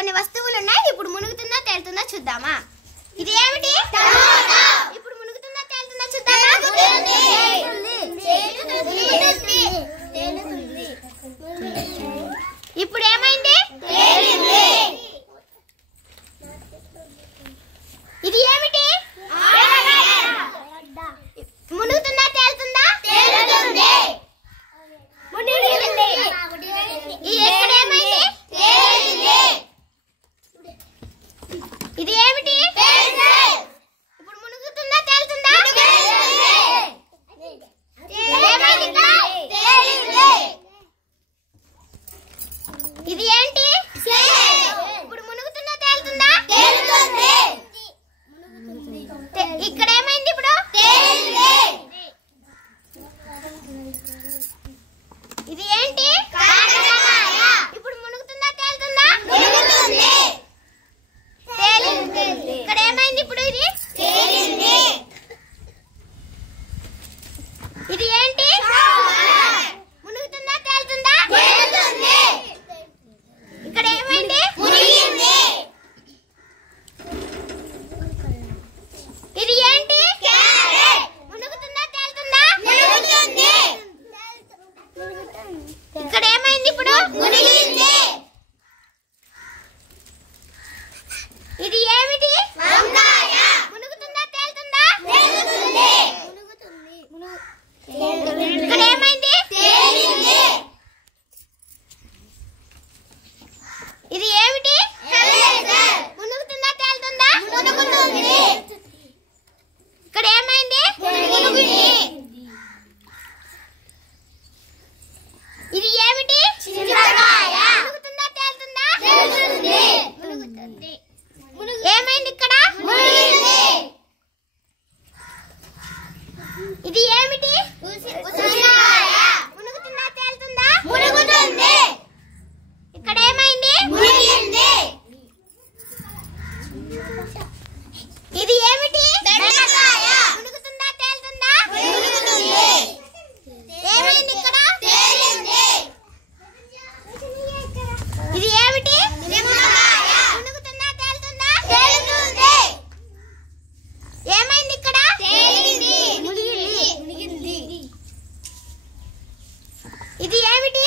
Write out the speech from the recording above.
కొన్ని వస్తువులు ఉన్నాయి. ఇప్పుడు మునుగుతుందా తేలుతుందా చూద్దామా. ఇది ఏమిటి? ఇప్పుడు మునుగుతుందా తేలుతుందా చూద్దామా. ఇప్పుడు ఏమైంది? ఇది ఏమిటి? మునుగుతుందా తేలుతుందా? ఇక్కడ ఏమైంది? ఇది ఏమిటి? ఇప్పుడు మునుగుతుందా తేలుతుందా? ఇది ఏంటి? ఇప్పుడు మునుగుతుందా తేలుతుందా? ఇక్కడ ఏమైంది? ఇప్పుడు ఇది ఏంటి? ఇప్పుడు మునుగుతుందా తేలుతుందా? ఇక్కడ ఏమైంది? ఇప్పుడు ఇది ఇది ఏంటి? మునుగుతుందా తేలుతుందా? ఇక్కడ ఏమైంది? ఇది ఏంటి? మునుగుతుందా తేలుతుందా? ఇక్కడ ఏమైంది? ఇప్పుడు ఇది ఏమిటి? మునుగుతుందా తేలుతుందా? ఇక్కడ ఏమైంది? ఇది ఏమిటి? మునుగుతుందా తేలుతుందా? ఇక్కడ ఏమైంది? ఇది ఏమిటి? మునుగుతుందా తేలుతుందా? ఏమైంది? ఇక్కడ ఇది ఏమిటి? మునుగుతుందా తేలుతుందా? ఇక్కడ ఏమైంది? ఇది ఏమిటి? మునుగుతుందా తేలుతుందా? ఏమైంది? ఇక్కడ ఇది ఏమిటి? మునుగుతుందా తేలుతుందా? ఏమైంది? ఇక్కడ ఇది ఏమిటి?